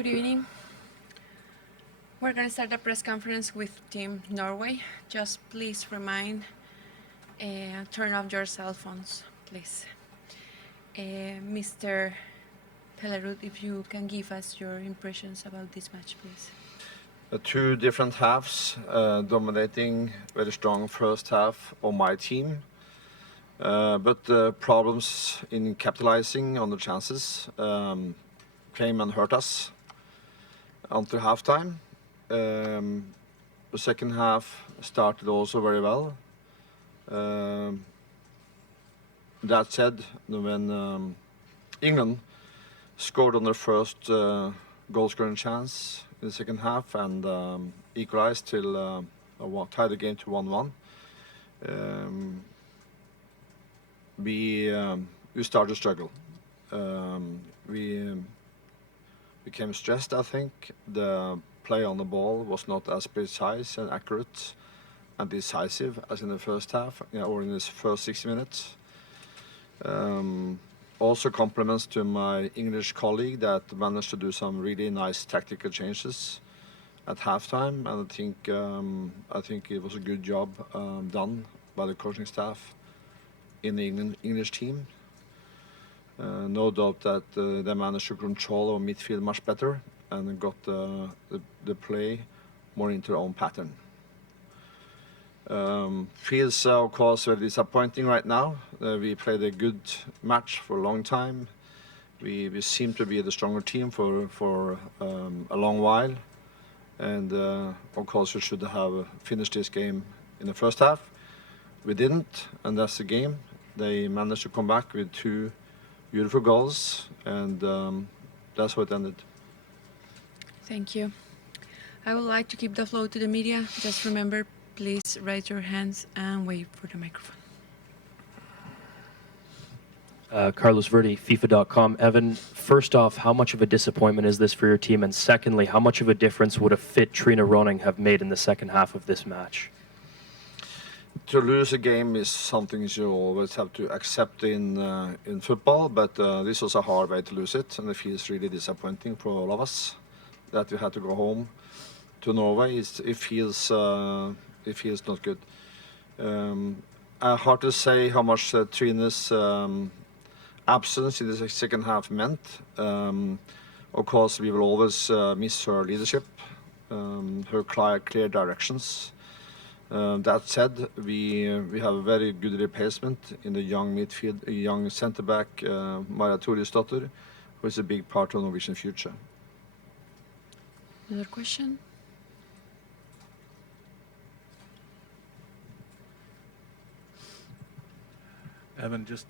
Good evening. We're going to start the press conference with Team Norway. Just please turn off your cell phones, please. Mr. Pellerud, if you can give us your impressions about this match, please. Two different halves, dominating very strong first half of my team, but problems in capitalizing on the chances came and hurt us until halftime. The second half started also very well. That said, when England scored on their first goal-scoring chance in the second half and equalized till tied the game to 1-1, we started to struggle. We became stressed, I think. The play on the ball was not as precise and accurate and decisive as in the first half, or in the first 60 minutes. Also compliments to my English colleague that managed to do some really nice tactical changes at halftime, and I think it was a good job done by the coaching staff in the English team. No doubt that they managed to control our midfield much better and got the play more into their own pattern. Feels of course very disappointing right now. We played a good match for a long time. We seem to be the stronger team for a long while, and of course we should have finished this game in the first half. We didn't, and that's the game. They managed to come back with two beautiful goals, and that's how it ended. Thank you. I would like to keep the flow to the media. Just remember, please raise your hands and wait for the microphone. Carlos Verdi, FIFA.com. Evan, first off, how much of a disappointment is this for your team? And secondly, how much of a difference would a fit Trina Ronning have made in the second half of this match? To lose a game is something you always have to accept in football, but this was a hard way to lose it, and it feels really disappointing for all of us that we had to go home to Norway. It feels not good. Hard to say how much Trina's absence in the second half meant. Of course, we will always miss her leadership, her clear directions. That said, we have a very good replacement in the young midfield, young centre back, Maja Torisdottir, who is a big part of Norwegian future. Another question? Evan, just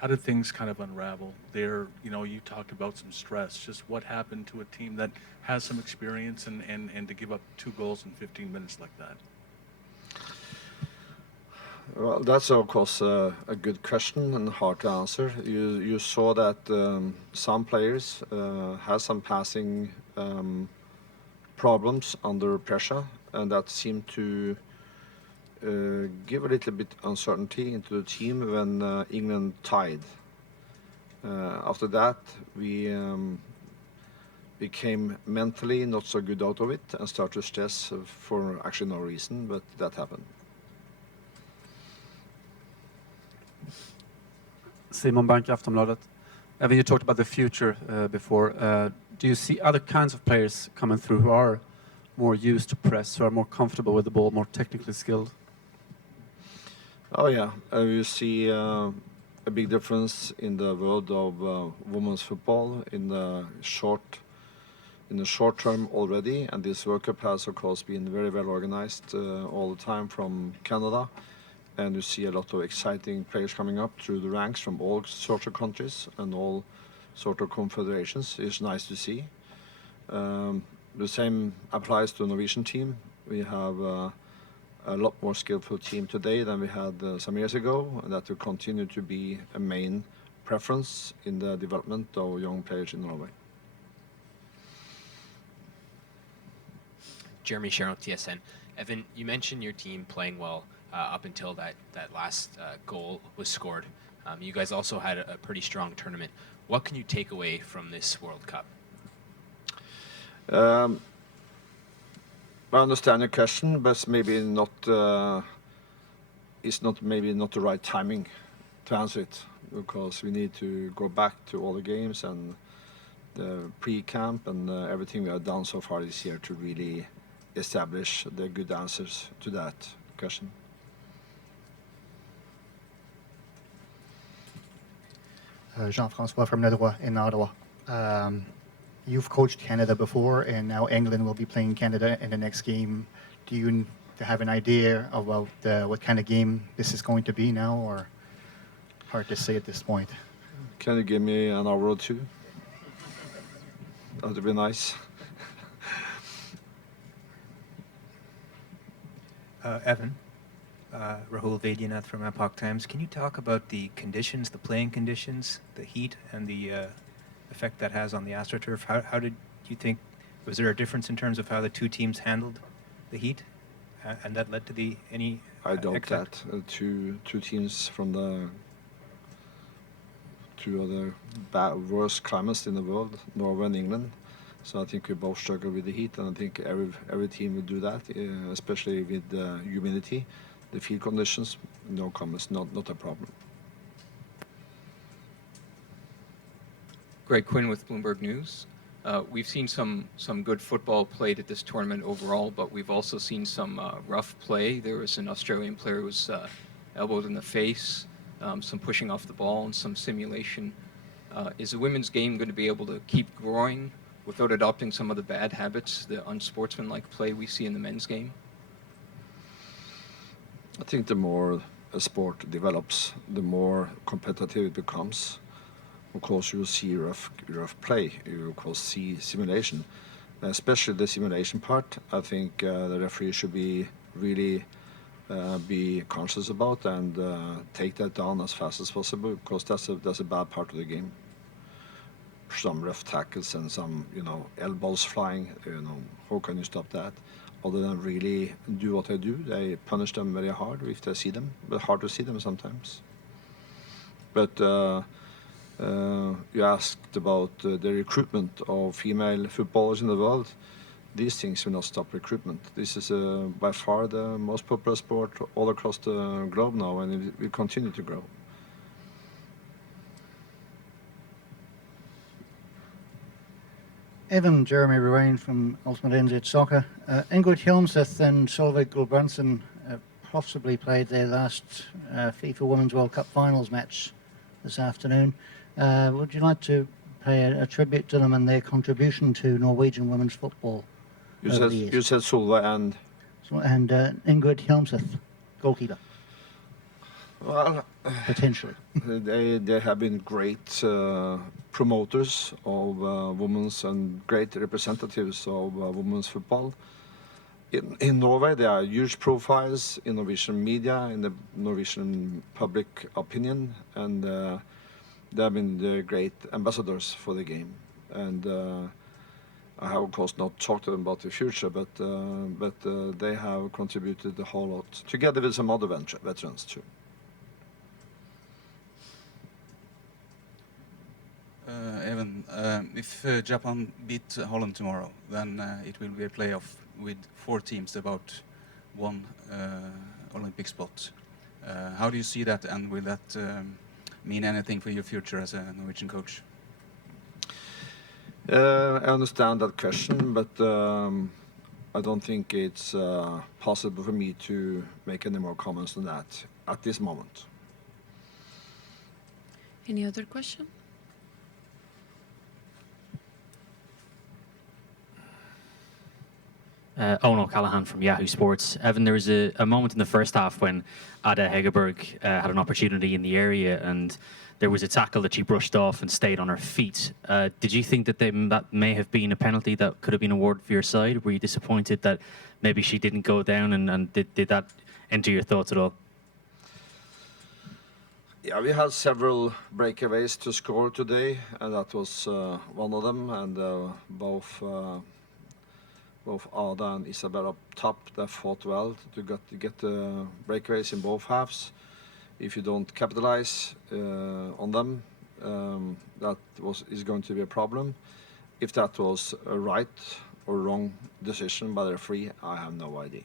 how did things kind of unravel there? You talked about some stress. Just what happened to a team that has some experience and to give up 2 goals in 15 minutes like that? Well, that's of course a good question and hard to answer. You saw that some players have some passing problems under pressure, and that seemed to give a little bit uncertainty into the team when England tied. After that, we became mentally not so good out of it and started to stress for actually no reason, but that happened. Simon Bank, Aftonbladet. Evan, you talked about the future before. Do you see other kinds of players coming through who are more used to press, who are more comfortable with the ball, more technically skilled? Oh yeah, you see a big difference in the world of women's football in the short term already, and this World Cup has of course been very well organized all the time from Canada, and you see a lot of exciting players coming up through the ranks from all sorts of countries and all sorts of confederations. It's nice to see. The same applies to the Norwegian team. We have a lot more skillful team today than we had some years ago, and that will continue to be a main preference in the development of young players in Norway. Jeremy Sherrill, TSN. Evan, you mentioned your team playing well up until that last goal was scored. You guys also had a pretty strong tournament. What can you take away from this World Cup? I understand your question, but maybe not. It's not maybe not the right timing to answer it, because we need to go back to all the games and the pre-camp and everything we have done so far this year to really establish the good answers to that question. Jean-François from Nedroit in Ottawa. You've coached Canada before, and now England will be playing Canada in the next game. Do you have an idea about what kind of game this is going to be now, or hard to say at this point? Can you give me an hour or two? That would be nice. Evan, Rahul Vaidyanath from Epoch Times. Can you talk about the conditions, the playing conditions, the heat, and the effect that has on the AstroTurf? How did you think, was there a difference in terms of how the two teams handled the heat, and that led to any I doubt effect? that. Two teams from the two of the worst climates in the world, Norway and England. So I think we both struggle with the heat, and I think every team will do that, especially with the humidity, the field conditions. No comments, not a problem. Greg Quinn with Bloomberg News. We've seen some good football played at this tournament overall, but we've also seen some rough play. There was an Australian player who was elbowed in the face, some pushing off the ball, and some simulation. Is the women's game going to be able to keep growing without adopting some of the bad habits, the unsportsmanlike play we see in the men's game? I think the more a sport develops, the more competitive it becomes. Of course, you will see rough play. You will, of course, see simulation, especially the simulation part. I think the referee should be really be conscious about and take that down as fast as possible, because that's a bad part of the game. Some rough tackles and some elbows flying. How can you stop that? Other than really do what they do, they punish them very hard if they see them, but hard to see them sometimes. But you asked about the recruitment of female footballers in the world. These things will not stop recruitment. This is by far the most popular sport all across the globe now, and it will continue to grow. Evan, Jeremy Ryan from Ultimate NZ Soccer. Ingrid Hjelmseth and Solveig Gulbrandsen possibly played their last FIFA Women's World Cup Finals match this afternoon. Would you like to pay a tribute to them and their contribution to Norwegian women's football? You said Solveig and Ingrid Hjelmseth, goalkeeper. Well, potentially. They have been great promoters of women's and great representatives of women's football. In Norway, they are huge profiles in Norwegian media, in the Norwegian public opinion, and they have been the great ambassadors for the game. And I have, of course, not talked to them about the future, but they have contributed a whole lot, together with some other veterans too. Evan, if Japan beat Holland tomorrow, then it will be a playoff with 4 teams, about 1 Olympic spot. How do you see that, and will that mean anything for your future as a Norwegian coach? I understand that question, but I don't think it's possible for me to make any more comments on that at this moment. Any other question? Owen O'Callaghan from Yahoo Sports. Evan, there was a moment in the first half when Ada Hegerberg had an opportunity in the area, and there was a tackle that she brushed off and stayed on her feet. Did you think that that may have been a penalty that could have been awarded for your side? Were you disappointed that maybe she didn't go down, and did that enter your thoughts at all? Yeah, we had several breakaways to score today, and that was one of them, and both both Ada and Isabel up top. They fought well to get the breakaways in both halves. If you don't capitalize on them, is going to be a problem. If that was a right or wrong decision by the referee, I have no idea.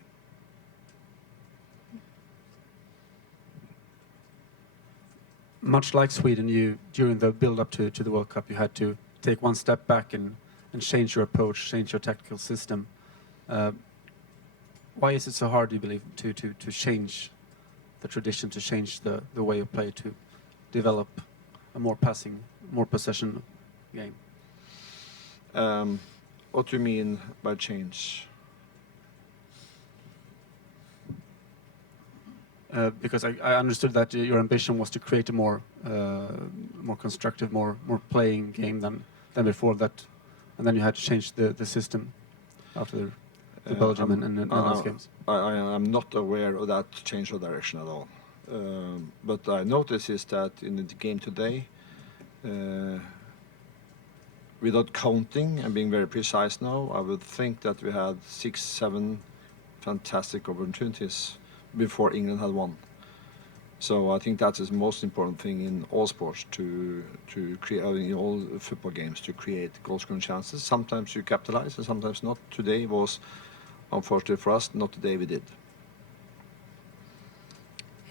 Much like Sweden, you during the build-up to the World Cup, you had to take one step back and change your approach, change your tactical system. Why is it so hard, do you believe, to change the tradition, to change the way of play, to develop a more passing, more possession game? What do you mean by change? Because I understood that your ambition was to create a more constructive, more playing game than before that, and then you had to change the system after the Belgium and those games. I am not aware of that change of direction at all. But I notice is that in the game today, without counting and being very precise now, I would think that we had 6-7 fantastic opportunities before England had won. So I think that is the most important thing in all sports, to create, in all football games, to create goal-scoring chances. Sometimes you capitalize and sometimes not. Today was, unfortunately for us, not the day we did.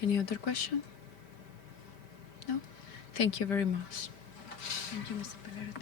Any other question? No? Thank you very much. Thank you, Mr. Pellerit.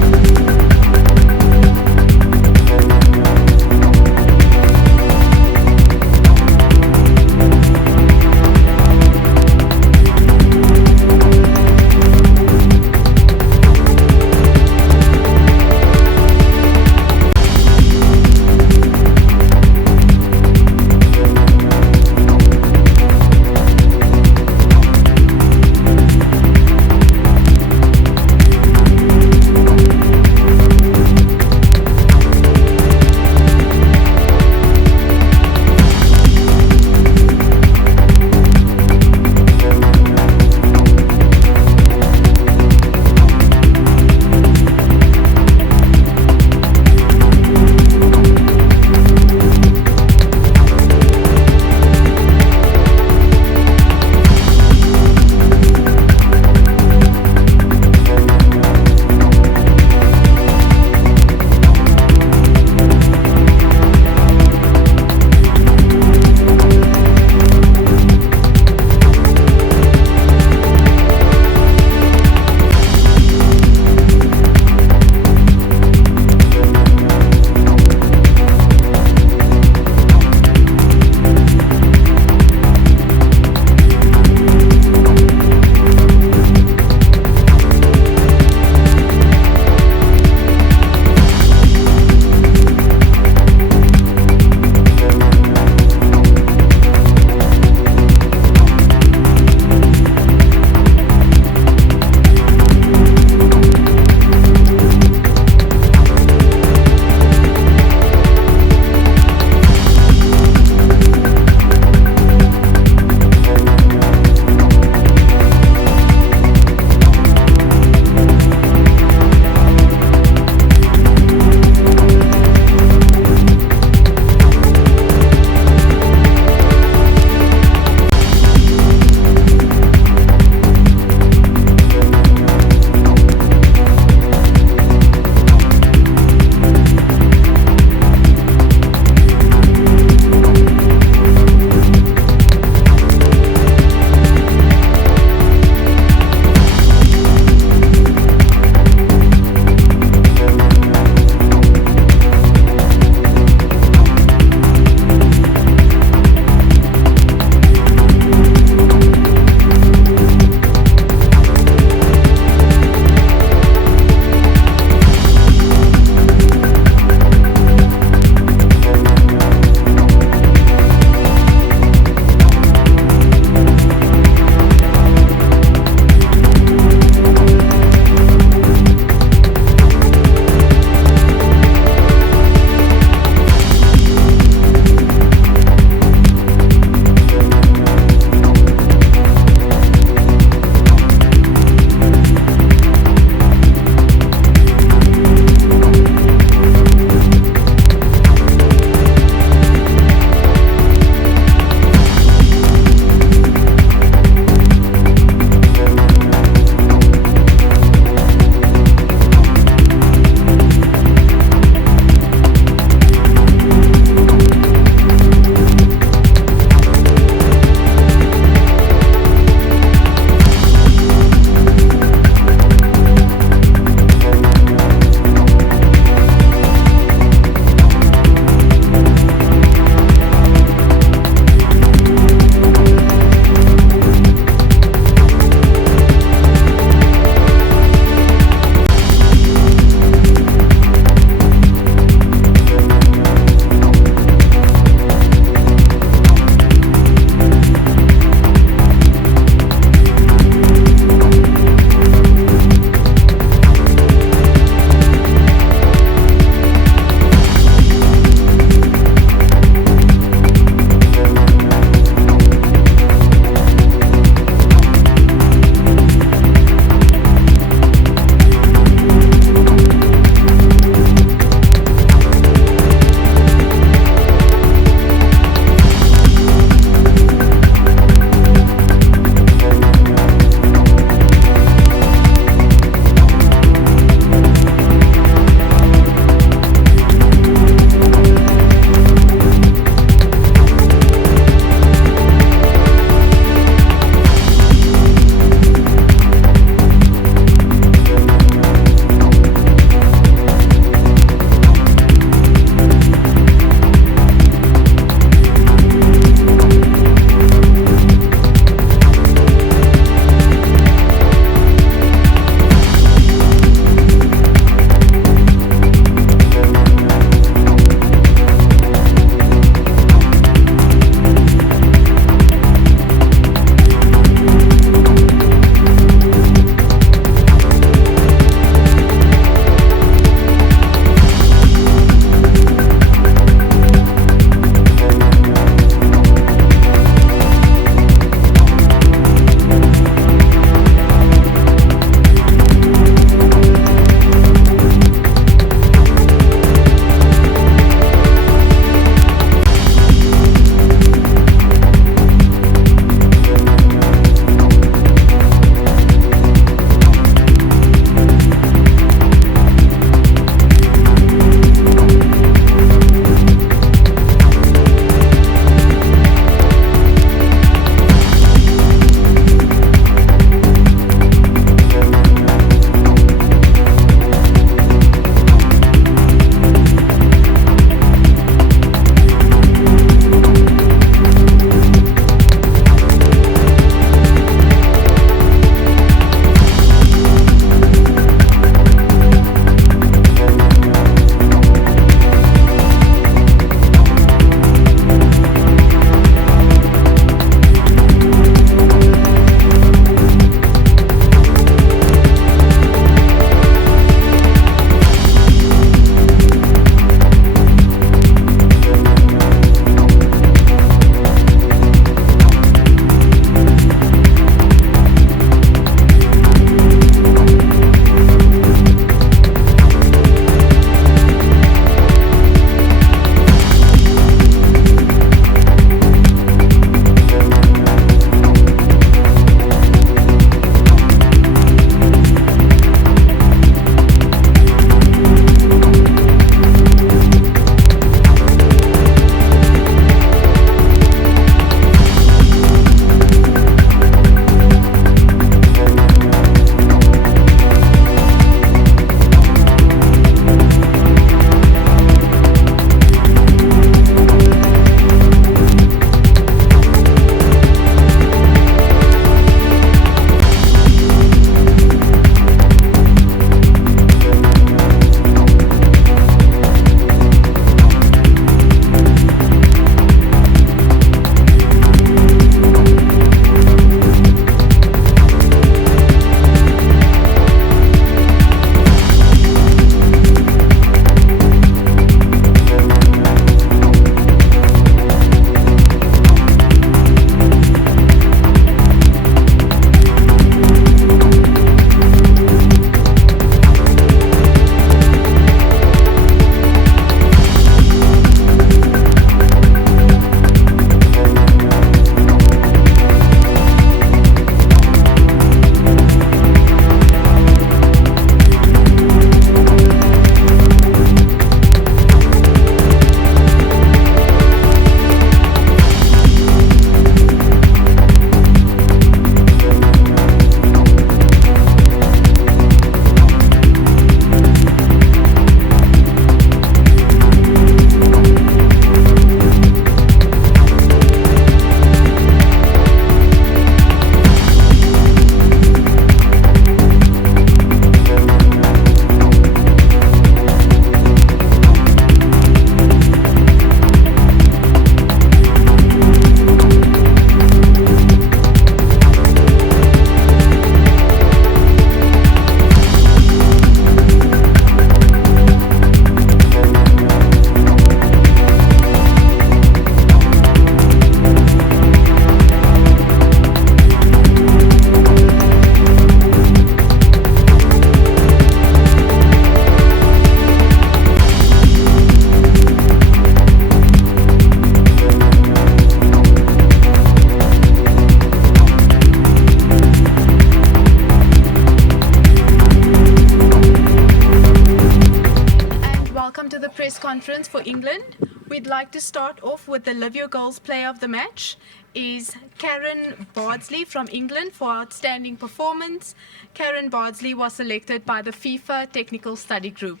conference for England. We'd like to start off with the Live Your Goals player of the match is Karen Bardsley from England for outstanding performance. Karen Bardsley was selected by the FIFA Technical Study Group.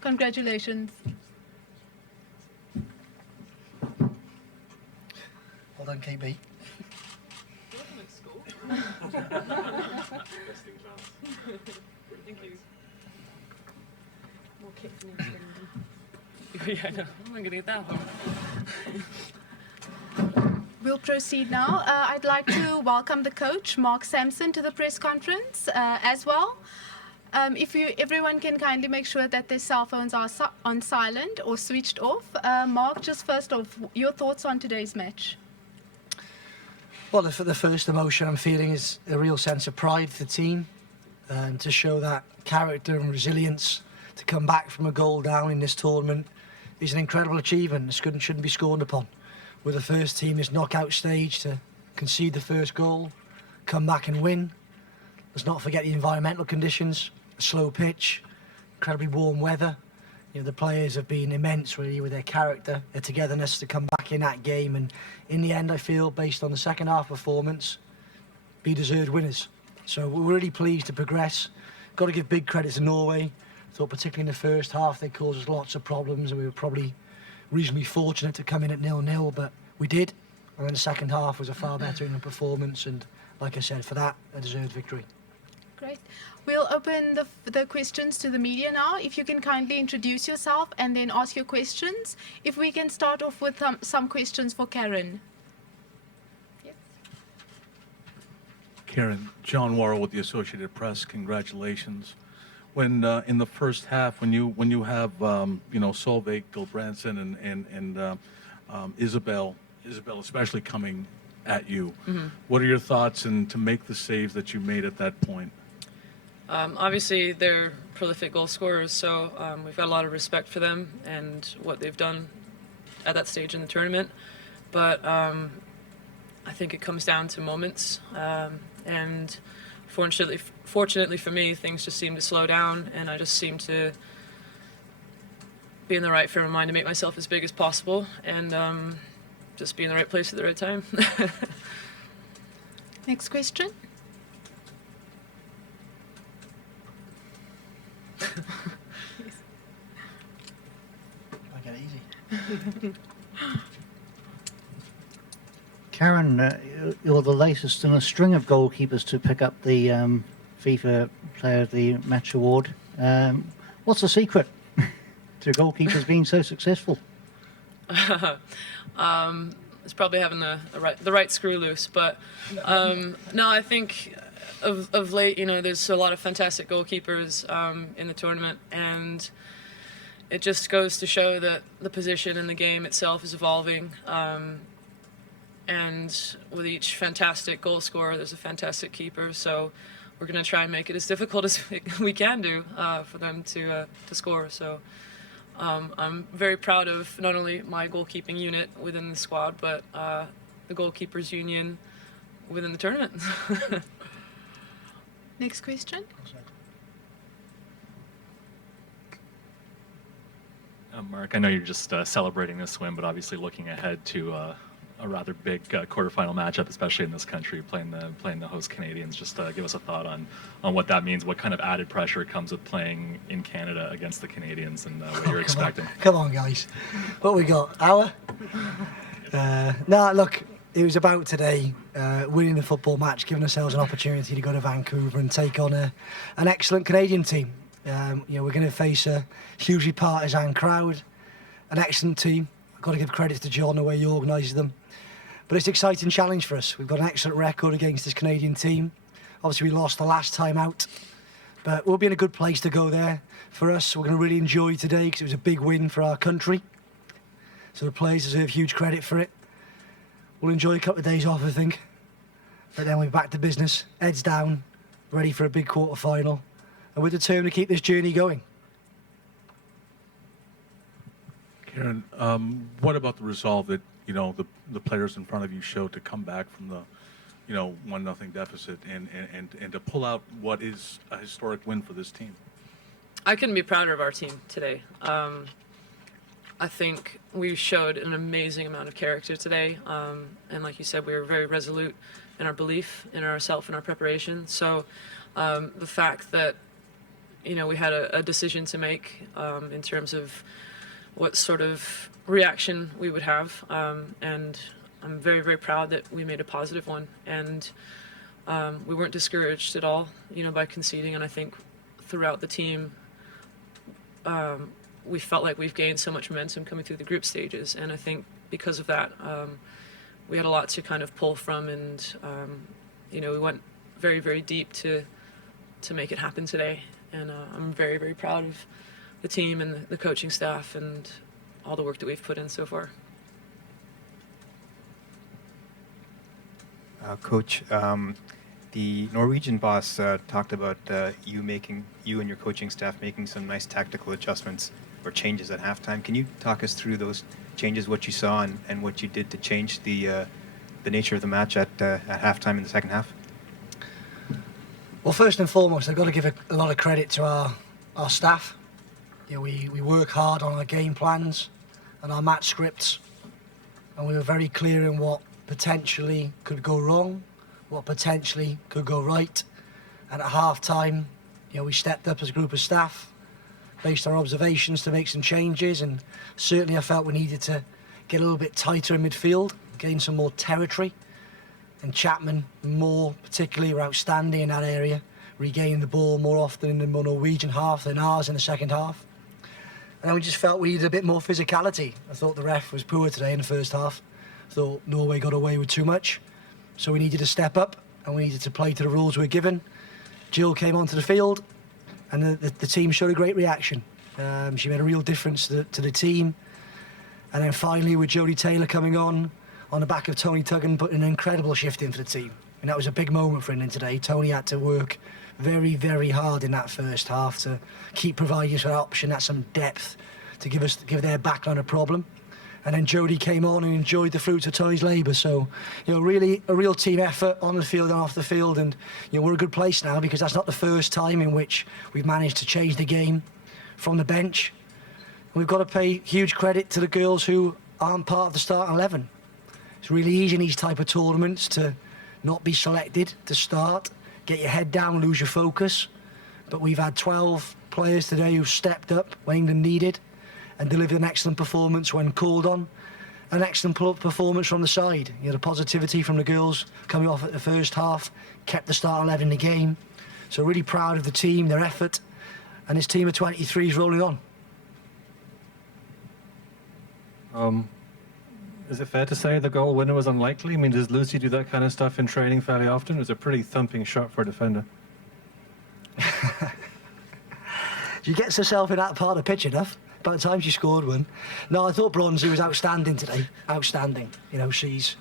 Congratulations. Well done, KB. Thank you. Yeah, I know. I'm going to get that one. We'll proceed now. I'd like to welcome the coach, Mark Sampson, to the press conference as well. If everyone can kindly make sure that their cell phones are on silent or switched off. Mark, just first off, your thoughts on today's match? Well, the first emotion I'm feeling is a real sense of pride for the team, and to show that character and resilience to come back from a goal down in this tournament is an incredible achievement. It shouldn't be scorned upon. We're the first team in this knockout stage to concede the first goal, come back and win. Let's not forget the environmental conditions, a slow pitch, incredibly warm weather. You know, the players have been immense really with their character, their togetherness to come back in that game, and in the end I feel, based on the second half performance, be deserved winners. So we're really pleased to progress. Got to give big credit to Norway. I thought particularly in the first half they caused us lots of problems, and we were probably reasonably fortunate to come in at 0-0, but we did. And then the second half was a far better England performance, and like I said, for that, a deserved victory. Great. We'll open the questions to the media now. If you can kindly introduce yourself and then ask your questions. If we can start off with some questions for Karen. Yes. Karen, John Worrell with the Associated Press. Congratulations. When in the first half, when you have Solveig Gulbrandsen and Isabel especially coming at you, what are your thoughts and to make the saves that you made at that point? Obviously, they're prolific goal scorers, so we've got a lot of respect for them and what they've done at that stage in the tournament. But I think it comes down to moments, and fortunately for me, things just seem to slow down, and I just seem to be in the right frame of mind to make myself as big as possible, and just be in the right place at the right time. Next question. I get it easy. Karen, you're the latest in a string of goalkeepers to pick up the FIFA Player of the Match award. What's the secret to goalkeepers being so successful? It's probably having the right screw loose, but no, I think of late, there's a lot of fantastic goalkeepers in the tournament, and it just goes to show that the position in the game itself is evolving. And with each fantastic goal scorer, there's a fantastic keeper. So we're going to try and make it as difficult as we can do for them to score. So I'm very proud of not only my goalkeeping unit within the squad, but the goalkeepers union within the tournament. Next question. Mark, I know you're just celebrating this win, but obviously looking ahead to a rather big quarterfinal matchup, especially in this country, playing the host Canadians. Just give us a thought on what that means, what kind of added pressure comes with playing in Canada against the Canadians, and what you're expecting. Come on, guys. What we got? Hour? Look, it was about today winning the football match, giving ourselves an opportunity to go to Vancouver and take on an excellent Canadian team. We're going to face a hugely partisan crowd, an excellent team. I've got to give credit to John the way he organises them. But it's an exciting challenge for us. We've got an excellent record against this Canadian team. Obviously, we lost the last time out, but we'll be in a good place to go there. For us, we're going to really enjoy today because it was a big win for our country. So the players deserve huge credit for it. We'll enjoy a couple of days off, I think. But then we're back to business, heads down, ready for a big quarter-final. And we're determined to keep this journey going. Karen, what about the resolve that the players in front of you showed to come back from the 1-0 deficit and to pull out what is a historic win for this team? I couldn't be prouder of our team today. I think we showed an amazing amount of character today. And like you said, we were very resolute in our belief in ourselves and our preparation. So the fact that, you know, we had a decision to make in terms of what sort of reaction we would have. And I'm very, very proud that we made a positive one. And we weren't discouraged at all, you know, by conceding. And I think throughout the team, we felt like we've gained so much momentum coming through the group stages. And I think because of that, we had a lot to kind of pull from. And, you know, we went very, very deep to make it happen today. And I'm very, very proud of the team and the coaching staff and all the work that we've put in so far. Coach, the Norwegian boss talked about you and your coaching staff making some nice tactical adjustments or changes at halftime. Can you talk us through those changes, what you saw and what you did to change the nature of the match at halftime in the second half? Well, first and foremost, I've got to give a lot of credit to our staff. You know, we work hard on our game plans and our match scripts, and we were very clear in what potentially could go wrong, what potentially could go right. And at half-time, you know, we stepped up as a group of staff, based on our observations to make some changes, and certainly I felt we needed to get a little bit tighter in midfield, gain some more territory. And Chapman, more particularly, were outstanding in that area, regaining the ball more often in the Norwegian half than ours in the second half. And then we just felt we needed a bit more physicality. I thought the ref was poor today in the first half. I thought Norway got away with too much. So we needed to step up and we needed to play to the rules we were given. Jill came onto the field and the team showed a great reaction. She made a real difference to the team. And then finally with Jodie Taylor coming on the back of Tony Tuggan, putting an incredible shift in for the team. And that was a big moment for England today. Tony had to work very, very hard in that first half to keep providing us with an option, that's some depth to give their backline a problem. And then Jodie came on and enjoyed the fruits of Tony's labour. So, you know, really a real team effort on the field and off the field. And, you know, we're in a good place now because that's not the first time in which we've managed to change the game from the bench. We've got to pay huge credit to the girls who aren't part of the starting 11. It's really easy in these type of tournaments to not be selected to start, get your head down, lose your focus. But we've had 12 players today who stepped up when England needed and delivered an excellent performance when called on. An excellent performance from the side. You know, the positivity from the girls coming off at the first half kept the starting 11 in the game. So really proud of the team, their effort, and this team of 23 is rolling on. Is it fair to say the goal winner was unlikely? I mean, does Lucy do that kind of stuff in training fairly often? It was a pretty thumping shot for a defender. She gets herself in that part of the pitch enough. By the time she scored one. No, I thought Bronzy was outstanding today. Outstanding. You know, she's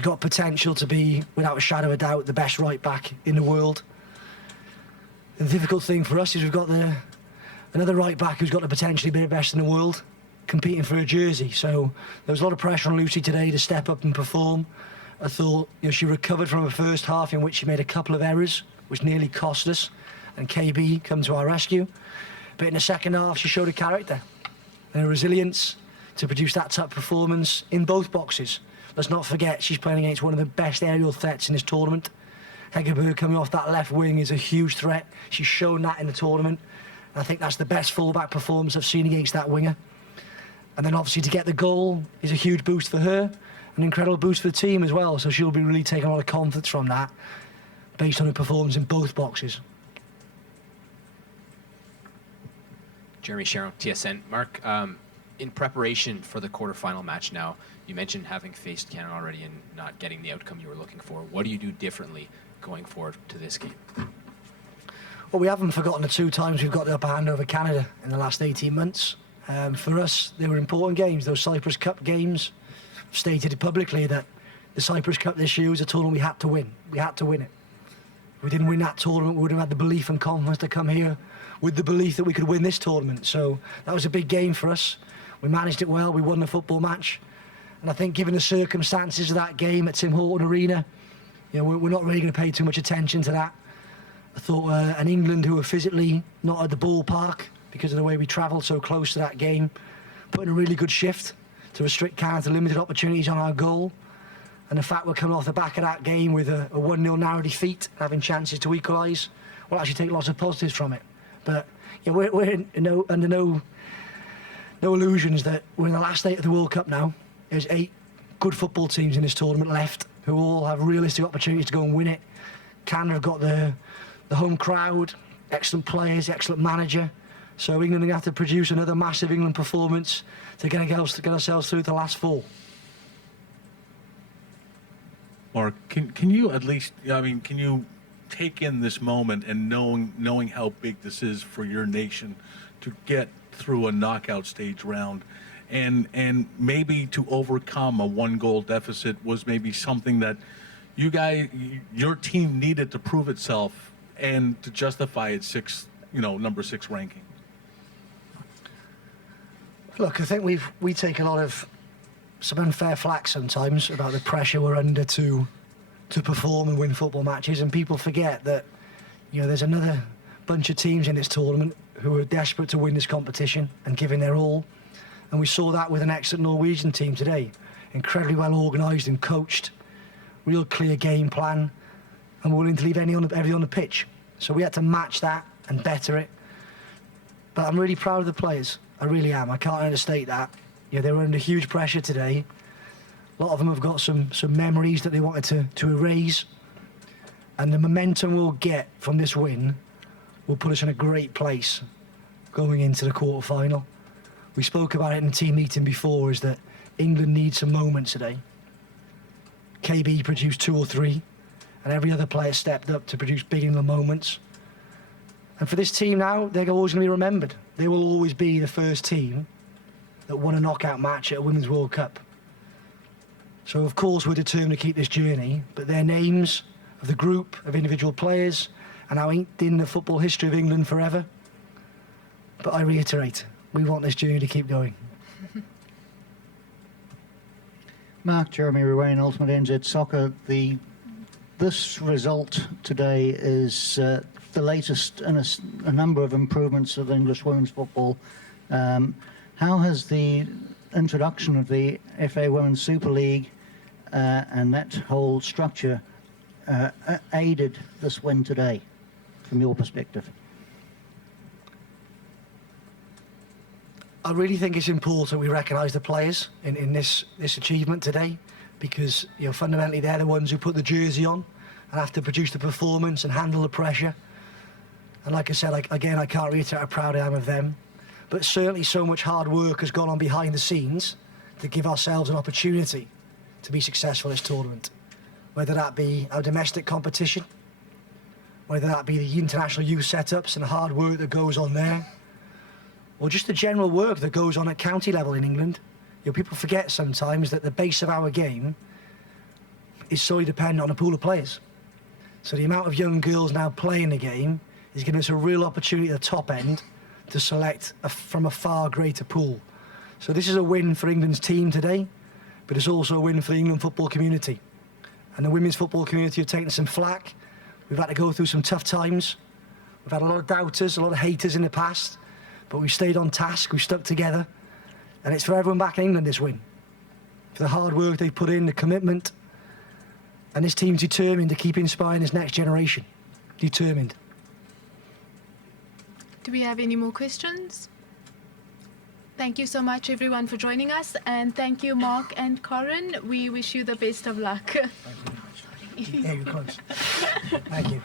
got potential to be, without a shadow of a doubt, the best right back in the world. The difficult thing for us is we've got another right back who's got the potential to be the best in the world, competing for a jersey. So there was a lot of pressure on Lucy today to step up and perform. I thought, you know, she recovered from a first half in which she made a couple of errors, which nearly cost us, and KB come to our rescue. But in the second half, she showed a character and a resilience to produce that type of performance in both boxes. Let's not forget, she's playing against one of the best aerial threats in this tournament. Hegerberg coming off that left wing is a huge threat. She's shown that in the tournament. And I think that's the best fullback performance I've seen against that winger. And then obviously to get the goal is a huge boost for her, an incredible boost for the team as well. So she'll be really taking a lot of confidence from that, based on her performance in both boxes. Jeremy Sharon, TSN. Mark, in preparation for the quarterfinal match now, you mentioned having faced Canada already and not getting the outcome you were looking for. What do you do differently going forward to this game? Well, we haven't forgotten the 2 times we've got the upper hand over Canada in the last 18 months. For us, they were important games. Those Cyprus Cup games stated publicly that the Cyprus Cup this year was a tournament we had to win. We had to win it. If we didn't win that tournament, we would have had the belief and confidence to come here with the belief that we could win this tournament. So that was a big game for us. We managed it well. We won the football match. And I think given the circumstances of that game at Tim Horton Arena, you know, we're not really going to pay too much attention to that. I thought an England who were physically not at the ballpark because of the way we travelled so close to that game put in a really good shift to restrict Canada to limited opportunities on our goal. And the fact we're coming off the back of that game with a 1-0 narrow defeat, having chances to equalise, we'll actually take lots of positives from it. But yeah, we're under no illusions that we're in the last 8 of the World Cup now. There's 8 good football teams in this tournament left who all have realistic opportunities to go and win it. Canada have got the home crowd, excellent players, excellent manager. So England are going to have to produce another massive England performance to get ourselves through the last 4. Mark, can you at least, I mean, can you take in this moment and knowing how big this is for your nation to get through a knockout stage round, and maybe to overcome a 1-goal deficit was maybe something that your team needed to prove itself and to justify its number 6 ranking? Look, I think we take a lot of some unfair flack sometimes about the pressure we're under to perform and win football matches, and people forget that there's another bunch of teams in this tournament who are desperate to win this competition and giving their all, and we saw that with an excellent Norwegian team today, incredibly well organised and coached, real clear game plan, and we're willing to leave everything on the pitch. So we had to match that and better it. But I'm really proud of the players. I really am. I can't understate that. They were under huge pressure today. A lot of them have got some memories that they wanted to erase. And the momentum we'll get from this win will put us in a great place going into the quarter-final. We spoke about it in the team meeting before, is that England needs some moments today. KB produced 2 or 3, and every other player stepped up to produce big England moments. And for this team now, they're always going to be remembered. They will always be the first team that won a knockout match at a Women's World Cup. So of course we're determined to keep this journey, but their names of the group of individual players are now inked in the football history of England forever. But I reiterate, we want this journey to keep going. Mark, Jeremy Ruane, Ultimate NZ Soccer. This result today is the latest in a number of improvements of English women's football. How has the introduction of the FA Women's Super League and that whole structure aided this win today, from your perspective? I really think it's important we recognise the players in this achievement today, because fundamentally they're the ones who put the jersey on and have to produce the performance and handle the pressure. And like I said, again, I can't reiterate how proud I am of them. But certainly so much hard work has gone on behind the scenes to give ourselves an opportunity to be successful in this tournament. Whether that be our domestic competition, whether that be the international youth setups and the hard work that goes on there, or just the general work that goes on at county level in England. People forget sometimes that the base of our game is solely dependent on a pool of players. So the amount of young girls now playing the game is giving us a real opportunity at the top end to select from a far greater pool. So this is a win for England's team today, but it's also a win for the England football community. And the women's football community have taken some flack. We've had to go through some tough times. We've had a lot of doubters, a lot of haters in the past, but we've stayed on task, we've stuck together. And it's for everyone back in England, this win. For the hard work they've put in, the commitment. And this team's determined to keep inspiring this next generation. Determined. Do we have any more questions? Thank you so much, everyone, for joining us. And thank you, Mark and Corin. We wish you the best of luck. Thank you very much. Yeah, you're close. Thank you.